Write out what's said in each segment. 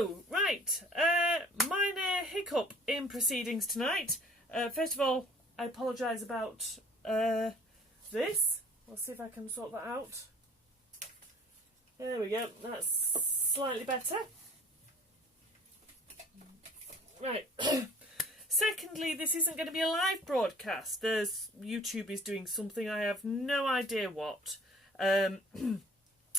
So, right, minor hiccup in proceedings tonight. First of all, I apologise about this. Let's see if I can sort that out. There we go, that's slightly better. Right. Secondly, this isn't going to be a live broadcast. YouTube is doing something, I have no idea what.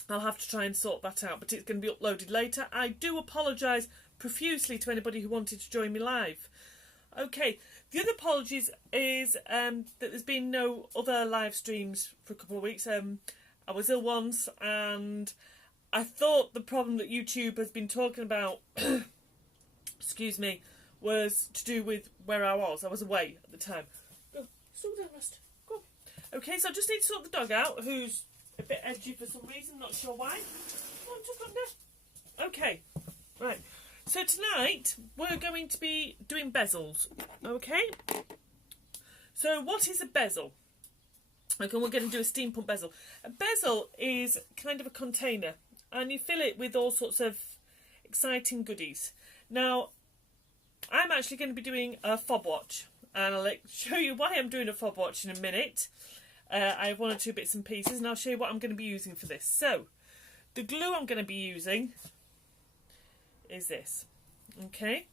I'll have to try and sort that out, but it's going to be uploaded later. I do apologise profusely to anybody who wanted to join me live. Okay, the other apologies is that there's been no other live streams for a couple of weeks. I was ill once, and I thought the problem that YouTube has been talking about, excuse me, was to do with where I was. I was away at the time. Go, slow down, Rust. Go on. Okay, so I just need to sort the dog out, who's a bit edgy for some reason, not sure why. Come on, just on there. Okay, right. So tonight we're going to be doing bezzels. Okay. So what is a bezel? Okay, we're going to do a steampunk bezel. A bezel is kind of a container, and you fill it with all sorts of exciting goodies. Now, I'm actually going to be doing a fob watch, and I'll show you why I'm doing a fob watch in a minute. I have one or two bits and pieces, and I'll show you what I'm going to be using for this. So, the glue I'm going to be using is this. Okay.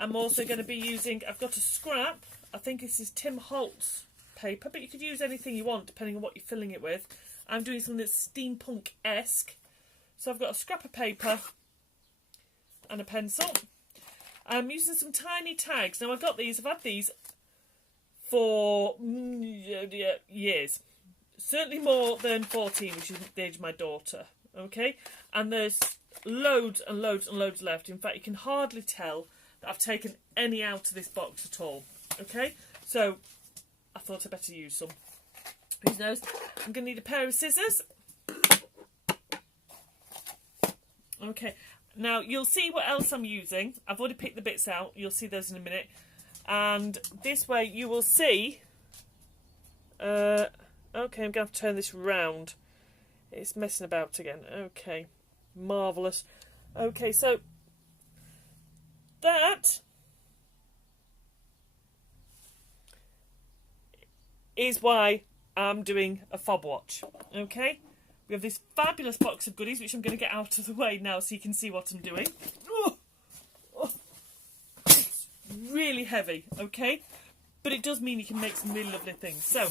I'm also going to be using, I've got a scrap. I think this is Tim Holtz paper, but you could use anything you want depending on what you're filling it with. I'm doing something that's steampunk-esque. So I've got a scrap of paper and a pencil. I'm using some tiny tags. Now I've had these for years. Certainly more than 14, which is the age of my daughter. Okay? And there's loads and loads and loads left. In fact, you can hardly tell that I've taken any out of this box at all. Okay? So, I thought I'd better use some. Who knows? I'm going to need a pair of scissors. Okay. Now, you'll see what else I'm using. I've already picked the bits out. You'll see those in a minute. And this way you will see... okay, I'm going to have to turn this round. It's messing about again. Okay. Marvellous. Okay, so... that... is why I'm doing a fob watch. Okay? We have this fabulous box of goodies, which I'm going to get out of the way now so you can see what I'm doing. Oh, oh. It's really heavy, okay? But it does mean you can make some really lovely things. So,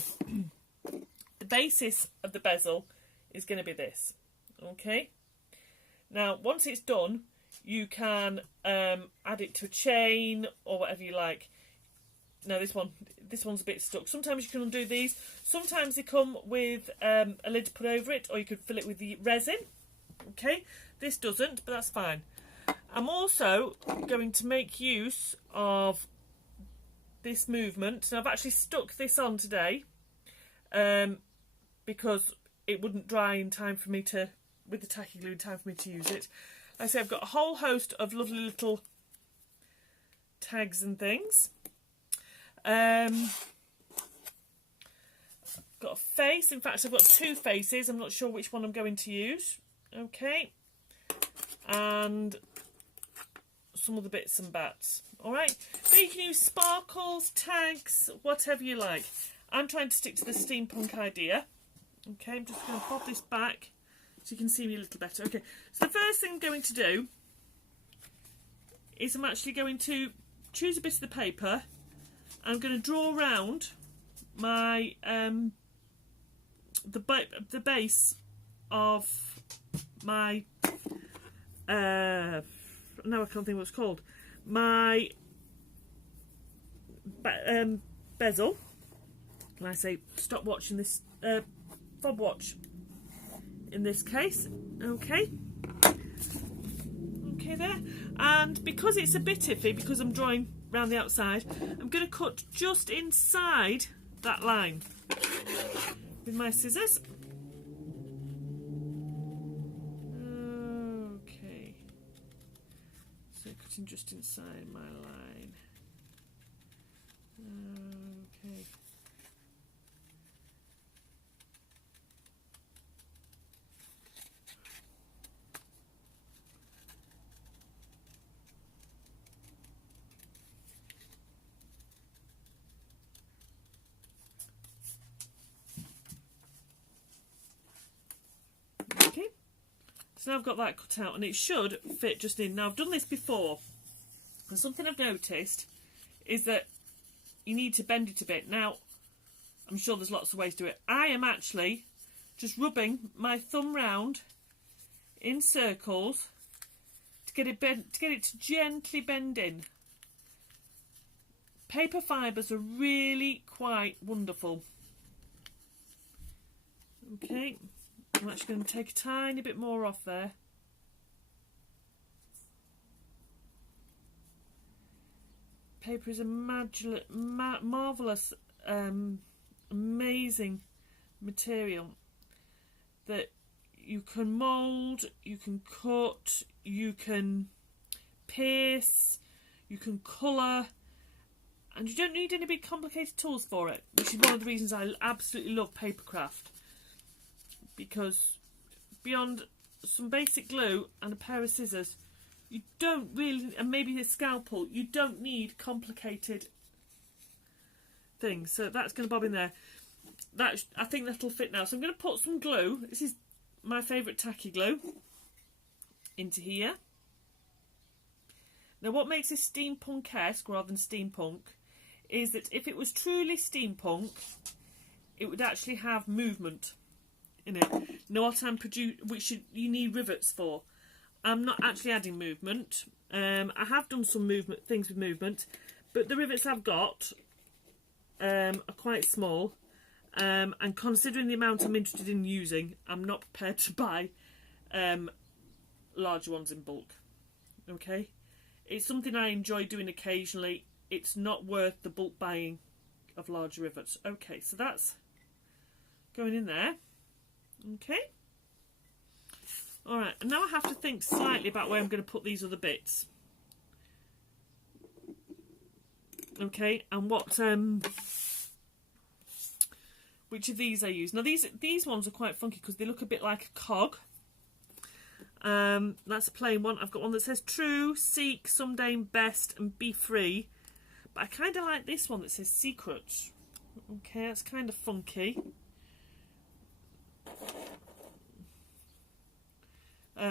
the basis of the bezel is going to be this, okay? Now, once it's done, you can add it to a chain or whatever you like. Now, this one's a bit stuck. Sometimes you can undo these. Sometimes they come with a lid to put over it, or you could fill it with the resin. Okay, this doesn't, but that's fine. I'm also going to make use of this movement. Now, I've actually stuck this on today because it wouldn't dry in time for me to, with the tacky glue, in time for me to use it. Like I say, I've got a whole host of lovely little tags and things. Got a face. In fact, I've got two faces. I'm not sure which one I'm going to use. Okay. And some of the bits and bats. Alright. So you can use sparkles, tags, whatever you like. I'm trying to stick to the steampunk idea. Okay, I'm just going to pop this back so you can see me a little better. Okay, so the first thing I'm going to do is I'm actually going to choose a bit of the paper. I'm going to draw around my the base of my now I can't think what it's called, my bezel. And I say stop watching this fob watch in this case. Okay there, and because it's a bit iffy, because I'm drawing around the outside, I'm going to cut just inside that line with my scissors. Okay, so cutting just inside my line. Okay. So now I've got that cut out, and it should fit just in. Now I've done this before, and something I've noticed is that you need to bend it a bit. Now, I'm sure there's lots of ways to do it. I am actually just rubbing my thumb round in circles to get it to gently bend in. Paper fibres are really quite wonderful. Okay, I'm actually going to take a tiny bit more off there. Paper is a marvellous, amazing material that you can mould, you can cut, you can pierce, you can colour, and you don't need any big complicated tools for it, which is one of the reasons I absolutely love papercraft, because beyond some basic glue and a pair of scissors, you don't really, and maybe a scalpel, you don't need complicated things. So that's going to bob in there. I think that'll fit now. So I'm going to put some glue. This is my favourite tacky glue. Into here. Now what makes this steampunk-esque rather than steampunk is that if it was truly steampunk, it would actually have movement in it. Now what I'm which you need rivets for. I'm not actually adding movement. I have done some things with movement, but the rivets I've got are quite small, and considering the amount I'm interested in using, I'm not prepared to buy larger ones in bulk. Okay, it's something I enjoy doing occasionally. It's not worth the bulk buying of larger rivets. Okay, so that's going in there. Okay. Alright, and now I have to think slightly about where I'm going to put these other bits. Okay, and what, which of these I use. Now these ones are quite funky because they look a bit like a cog. That's a plain one. I've got one that says true, seek, someday, best, and be free. But I kind of like this one that says secret. Okay, that's kind of funky.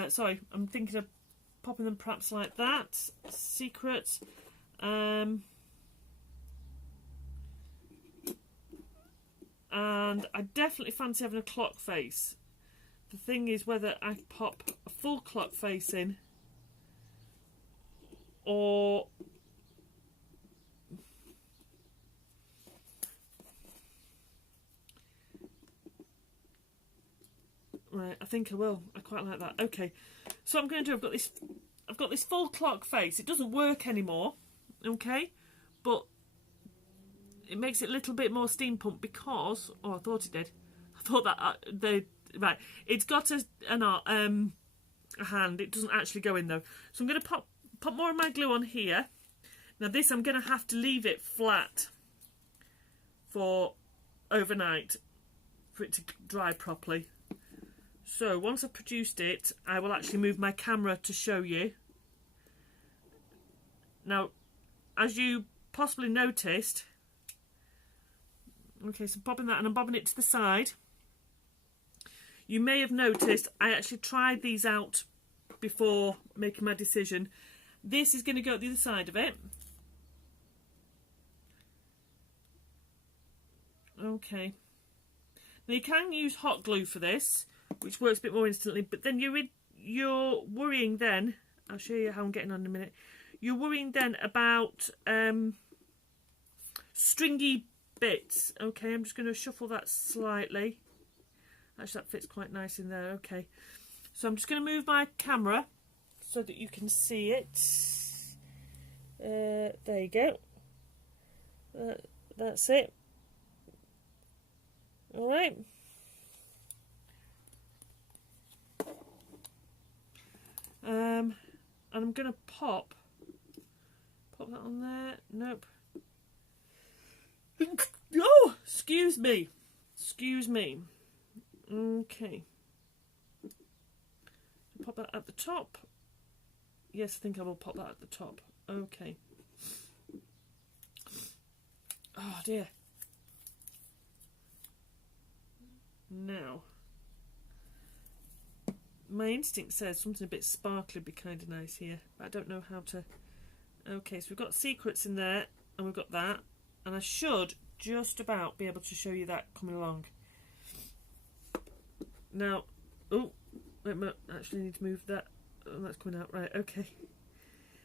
Sorry, I'm thinking of popping them perhaps like that. Secret. And I definitely fancy having a clock face. The thing is whether I pop a full clock face in or right, I think I will. I quite like that. Okay, so what I'm going to do, I've got this full clock face. It doesn't work anymore, okay, but it makes it a little bit more steampunk because, oh, I thought it did. I thought that right. It's got a hand. It doesn't actually go in though. So I'm going to pop more of my glue on here. Now this, I'm going to have to leave it flat for overnight for it to dry properly. So once I've produced it, I will actually move my camera to show you. Now, as you possibly noticed, okay, so bobbing that, and I'm bobbing it to the side. You may have noticed I actually tried these out before making my decision. This is going to go at the other side of it. Okay. Now you can use hot glue for this, which works a bit more instantly, but then you're worrying then, I'll show you how I'm getting on in a minute, you're worrying then about stringy bits. Okay, I'm just going to shuffle that slightly. Actually, that fits quite nice in there. Okay, so I'm just going to move my camera so that you can see it. There you go. That's it. All right. And I'm going to pop that on there. Nope. Oh, excuse me. Okay. Pop that at the top. Yes, I think I will pop that at the top. Okay. Oh dear. My instinct says something a bit sparkly would be kind of nice here, but I don't know how to. Okay, so we've got secrets in there, and we've got that, and I should just about be able to show you that coming along. Now, oh, I might actually need to move that. Oh, that's coming out right. Okay,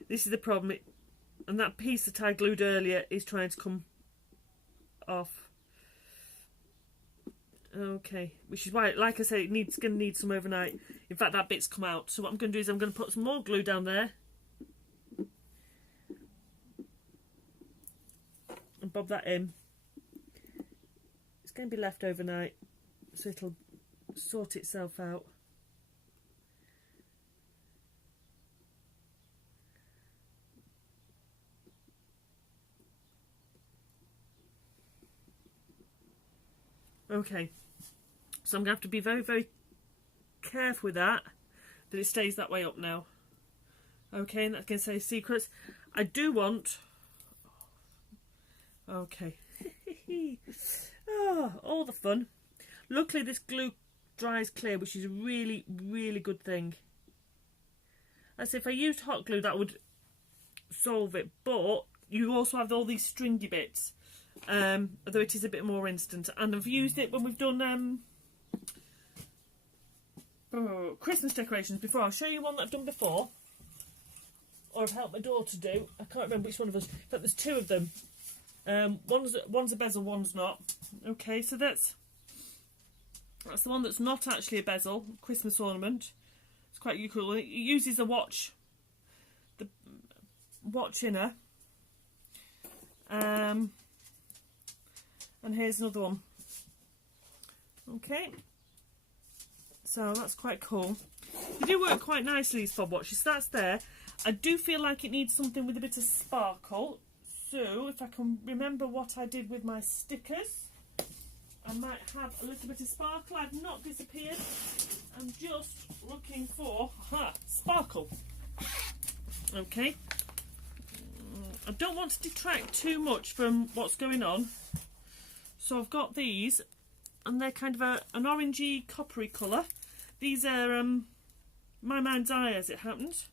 this is the problem, and that piece that I glued earlier is trying to come off. Okay, which is why, like I say, it's going to need some overnight. In fact, that bit's come out. So what I'm going to do is I'm going to put some more glue down there and bob that in. It's going to be left overnight, so it'll sort itself out. Okay, so I'm going to have to be very, very careful with that it stays that way up now. Okay, and that's going to say secrets. I do want... Okay. Oh, all the fun. Luckily this glue dries clear, which is a really, really good thing. As if I used hot glue, that would solve it, but you also have all these stringy bits. Although it is a bit more instant, and I've used it when we've done Christmas decorations before. I'll show you one that I've done before, or I've helped my daughter do. I can't remember which one of us, but there's two of them. One's a bezel, one's not. Okay, so that's the one that's not actually a bezel, Christmas ornament. It's quite cool. It uses a watch, the watch inner. And here's another one. Okay, so that's quite cool. They do work quite nicely, these fob watches. So that's there. I do feel like it needs something with a bit of sparkle. So if I can remember what I did with my stickers, I might have a little bit of sparkle. I've not disappeared. I'm just looking for sparkle. Okay. I don't want to detract too much from what's going on. So I've got these, and they're kind of an orangey, coppery colour. These are My Mind's Eye, as it happened.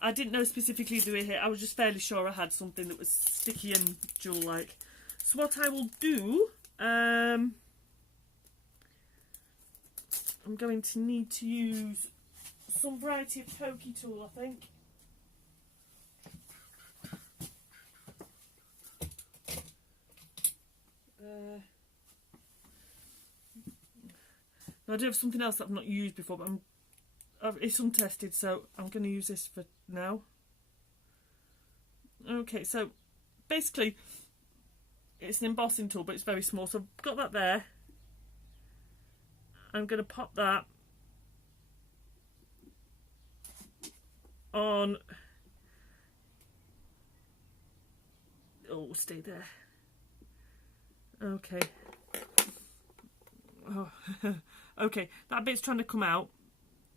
I didn't know specifically they were here. I was just fairly sure I had something that was sticky and jewel-like. So what I will do, I'm going to need to use some variety of pokey tool, I think. I do have something else that I've not used before, but it's untested, so I'm going to use this for now. Okay, so basically it's an embossing tool, but it's very small, so I've got that there. I'm going to pop that on. Oh, stay there. Okay. Oh. Okay, that bit's trying to come out.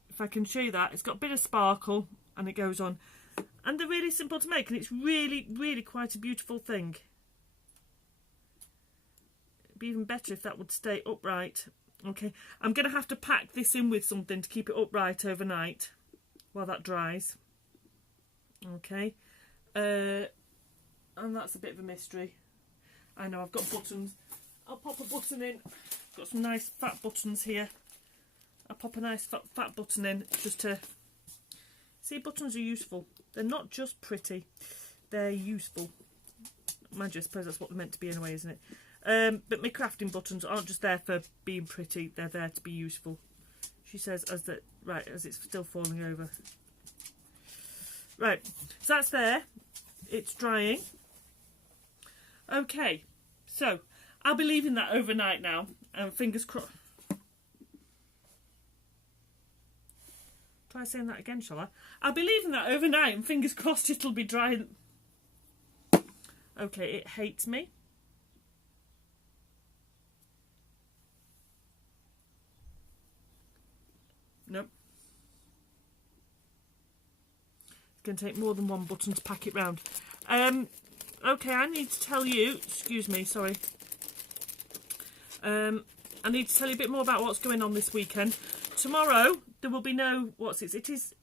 If I can show you that, it's got a bit of sparkle and it goes on. And they're really simple to make, and it's really, really quite a beautiful thing. It'd be even better if that would stay upright. Okay, I'm going to have to pack this in with something to keep it upright overnight while that dries. Okay, and that's a bit of a mystery. I know, I've got buttons. I'll pop a button in. Got some nice fat buttons here. I'll pop a nice fat button in just to... See, buttons are useful. They're not just pretty, they're useful. Mind you, I suppose that's what they're meant to be anyway, isn't it? But my crafting buttons aren't just there for being pretty, they're there to be useful. She says as it's still falling over. Right, so that's there. It's drying. Okay, so I'll be leaving that overnight now, and fingers crossed. Try saying that again, shall I? I'll be leaving that overnight, and fingers crossed it'll be dry. Okay, it hates me. Nope. It's going to take more than one button to pack it round. Okay, I need to tell you, excuse me, sorry. I need to tell you a bit more about what's going on this weekend. Tomorrow there will be no it's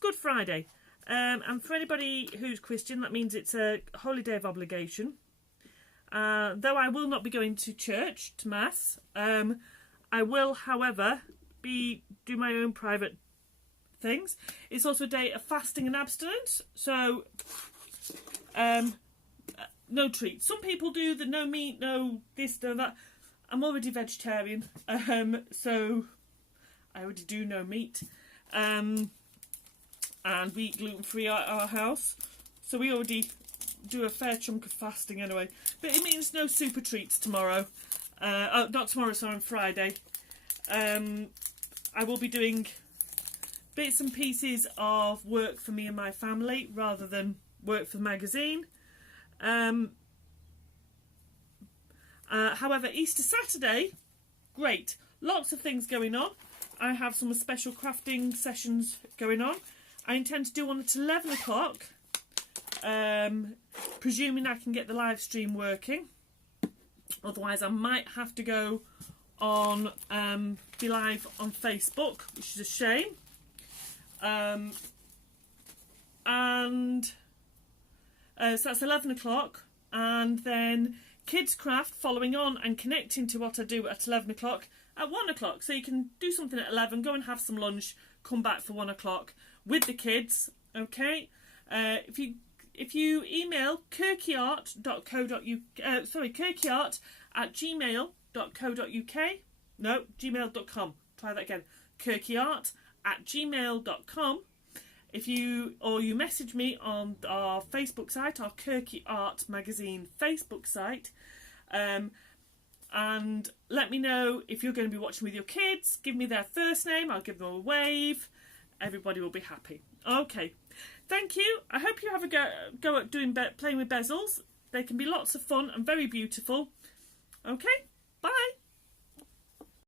Good Friday, and for anybody who's Christian, that means it's a holy day of obligation. Though I will not be going to church to mass, I will, however, do my own private things. It's also a day of fasting and abstinence, so no treats. Some people do the no meat, no this, no that. I'm already vegetarian, so I already do no meat, and we eat gluten-free at our house, so we already do a fair chunk of fasting anyway. But it means no super treats tomorrow. Not tomorrow, sorry, on Friday. I will be doing bits and pieces of work for me and my family rather than work for the magazine. However, Easter Saturday, great. Lots of things going on. I have some special crafting sessions going on. I intend to do one at 11 o'clock, presuming I can get the live stream working. Otherwise, I might have to go on, be live on Facebook, which is a shame. So that's 11 o'clock, and then Kids Craft following on and connecting to what I do at 11 o'clock at 1 o'clock. So you can do something at 11, go and have some lunch, come back for 1 o'clock with the kids, okay? If you email kirkyart@gmail.co.uk. No, gmail.com. Try that again. kirkyart@gmail.com. You message me on our Facebook site, our Kirky Art Magazine Facebook site, and let me know if you're going to be watching with your kids. Give me their first name, I'll give them a wave. Everybody will be happy. Okay, thank you. I hope you have a go at playing with Bezzels. They can be lots of fun and very beautiful. Okay, bye.